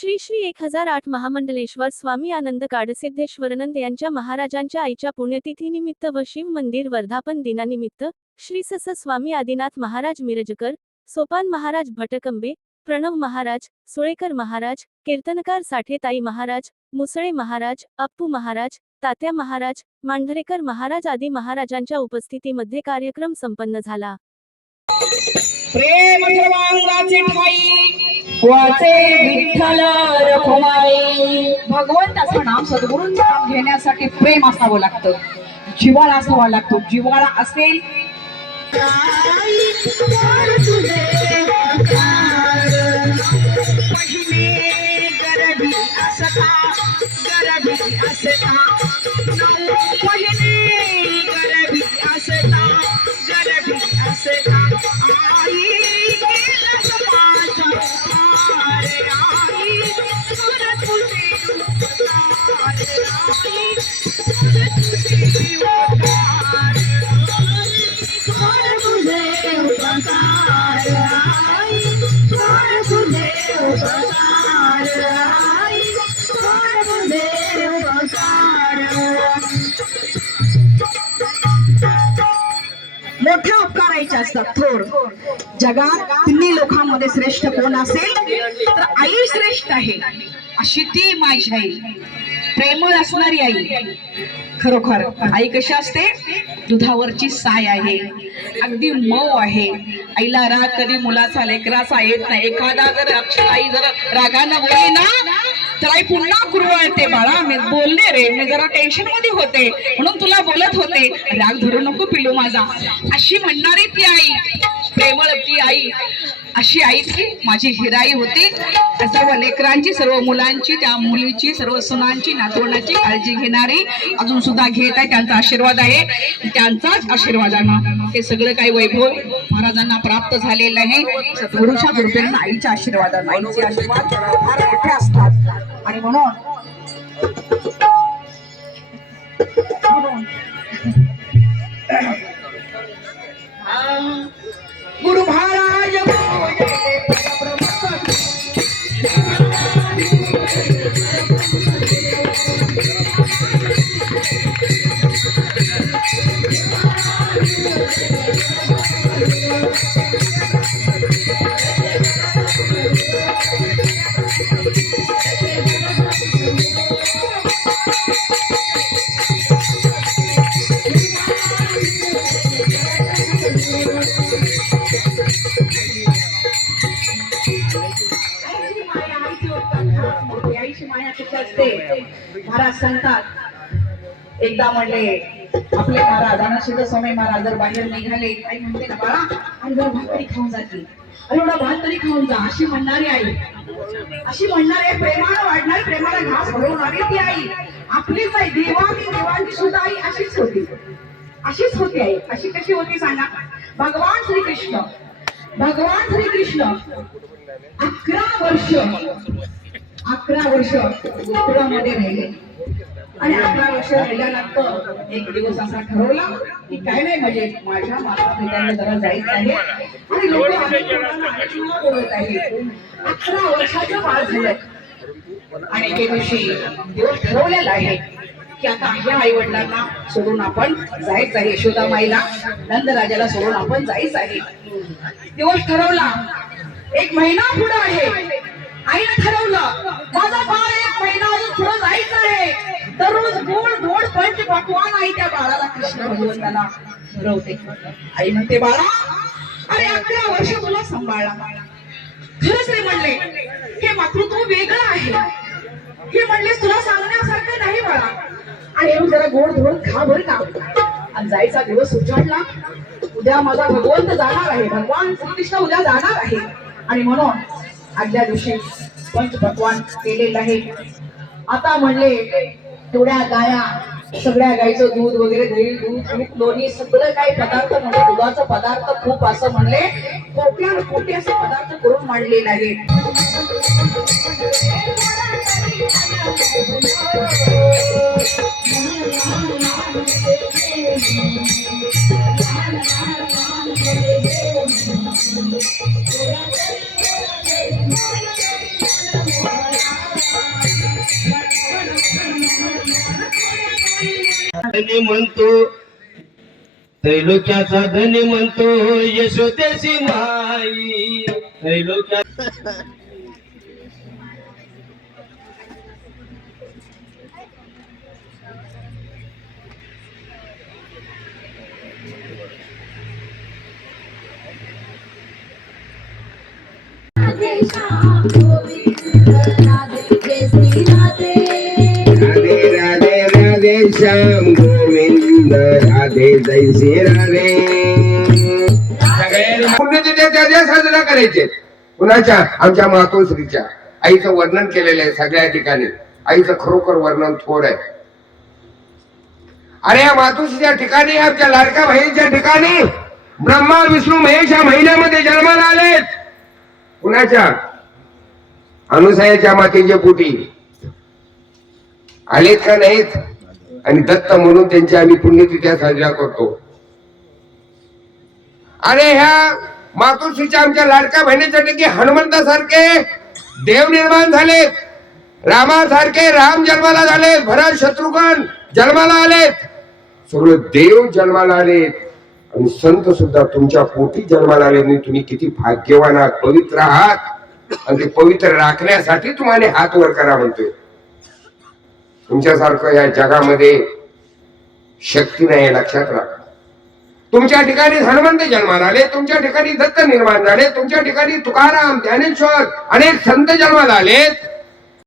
श्री श्री 1008 महामंडलेश्वर स्वामी आनंद काडसिद्धेश्वरानंद यांच्या महाराजांच्या आईच्या पुण्यतिथीनिमित्त व शिव मंदिर वर्धापन दिनानिमित्त श्री सस स्वामी आदिनाथ महाराज मिरजकर, सोपान महाराज भटकंबे, प्रणव महाराज, सुळेकर महाराज, कीर्तनकार साठेताई महाराज, मुसळे महाराज, अप्पू महाराज, तात्या महाराज, मांढरेकर महाराज आदी महाराजांच्या उपस्थितीमध्ये कार्यक्रम संपन्न झाला। प्रेम सर्वांगाची ठाई वाचे विठ्ठल रखुमाई। भगवंताचं नाम सद्गुरूंचं नाम घेण्यासाठी प्रेम असावं लागतं, जिव्हाळा असावा लागतो। जिव्हाळा असेल पहिले गरबी असता पहिले गरबी असता आई मोठ्या उपकारायचे असतात थोर। जगात तिन्ही लोकांमध्ये श्रेष्ठ कोण असेल तर आई श्रेष्ठ आहे, अशी ती माझी आई, प्रेमळ असणारी आई। खरोखर आई कशी असते? दुधावरची साय आहे, अगदी मऊ आहे। आईला राग कधी मुलाचा लेकराचा येत नाही। एखादा जर आई जर रागानं बोलली ना तर आई पुन्हा कुरवळते, बाळा मी बोलले रे, मी जरा टेन्शन मध्ये होते म्हणून तुला बोलत होते, राग धरू नको पिलू माझा, अशी म्हणणारी ती आई, प्रेमळ ती आई। अशी आई ती माझी हिराई होती। सर्व लेकरांची, सर्व मुलांची, त्या मुलीची, सर्व सुनांची, नातवंडाची काळजी घेणारी अजून सुद्धा घेत आहे। त्यांचा आशीर्वाद आहे, त्यांचाच आशीर्वादानं हे सगळं काही वैभव महाराजांना प्राप्त झालेलं आहे। सद्गुरूच्या कृपेने, आईच्या आशीर्वादानं। आईचे आशीर्वाद फार मोठे असतात आणि म्हणून गुरु महाराज महाराज सांगतात, एकदा म्हणले आपले महाराज अनसिद्ध स्वामी महाराज जर बाहेर निघाले, आई म्हणते ना बाळा आणि जर भाकरी खाऊन जाते, अरे एवढा भात तरी खाऊन जा, अशी म्हणणारी आई, अशी म्हणणारे प्रेमानं वाढणारी, प्रेमाला घास भरवणारी ती आई आपलीच आई। देवांची सुद्धा आई अशीच होती, अशीच होती आई। अशी कशी होती सांगा? भगवान श्रीकृष्ण 11 वर्ष गोकुळामध्ये राहिले आणि 11 वर्ष राहिल्यानंतर एक दिवस असा ठरवला की काय नाही, म्हणजे माझ्या माता पित्यांना जरा जायचं आहे आणि लोक बोलत आहे। 11 वर्षाचं बाळ झालं आणि एके दिवशी दिवस ठरवलेला आहे की आता ह्या आई वडिलांना सोडून आपण जायचं आहे, यशोदा माईला, नंदराजाला सोडून आपण जायचं आहे। दिवस ठरवला, 1 महिना पुढे आहे। आईने ठरवलं माझा बाळ 1 महिना अजून पुढे जायचं आहे। दररोज गोड पंच पक्वान आई त्या बाळाला कृष्ण भगवंताला भरवते। आई म्हणते बाळा, अरे 11 वर्ष तुला सांभाळला, खरंच रे म्हणले हे मातृत्व वेगळं आहे, हे म्हणलेस तुला सांगण्यासारखं नाही बाळा, आणि जरा गोड खा बरं का। आणि जायचा दिवस उजाडला, उद्या माझा भगवंत जाणार आहे, भगवान श्रीकृष्ण उद्या जाणार आहे आणि म्हणून आदल्या दिवशी पंच पक्वान केलेलं आहे। आता म्हणले तेवढ्या गाया, सगळ्या गायचं दूध वगैरे, दही, दूध, लोणी, सगळं काही पदार्थ म्हणजे दुधाचा पदार्थ खूप असं म्हणले कोटी असे पदार्थ करून मांडलेले आहे। धनी म्हणतो, त्रैलोक्याचा धनी म्हणतो यशोदेशी माई. त्रैलोक्या राधे राधे राधे श्याम गोविंद राधे जय श्री राधे. सगळ्यांनी पुण्यतिथीच्या दिवस साजरा करायचे. कुणाच्या? आमच्या मातोश्रीच्या आईचं वर्णन केलेलं आहे सगळ्या ठिकाणी. आईचं खरोखर वर्णन थोड आहे. अरे या मातोश्रीच्या ठिकाणी, आमच्या लाडक्या बहिणीच्या ठिकाणी ब्रह्मा विष्णू महेश या महिन्यामध्ये जन्माला आलेत. कुणाच्या? अनुसयाच्या मातेच्या पोटी आलेत का नाहीत? आणि दत्त म्हणून त्यांची आम्ही पुण्यतिथ्या साजरा करतो. अरे ह्या मातोश्रीच्या आमच्या लाडक्या बहिणीच्या ठिकाणी हनुमंतासारखे देव निर्माण झालेत, रामासारखे राम जन्माला झालेत, भरत शत्रुघ्न जन्माला आलेत, सगळे देव जन्माला आलेत. आणि संत सुद्धा तुमच्या पोटी जन्माला आले. आणि तुम्ही किती भाग्यवान आहात, पवित्र आहात. आणि ते पवित्र राखण्यासाठी तुम्हाला हात वर करा म्हणतोय. तुमच्यासारखं या जगामध्ये शक्ती नाही, लक्षात राखा. तुमच्या ठिकाणी हनुमंत जन्माला आले, तुमच्या ठिकाणी दत्त निर्माण झाले, तुमच्या ठिकाणी तुकाराम ज्ञानेश्वर अनेक संत जन्माला आलेत.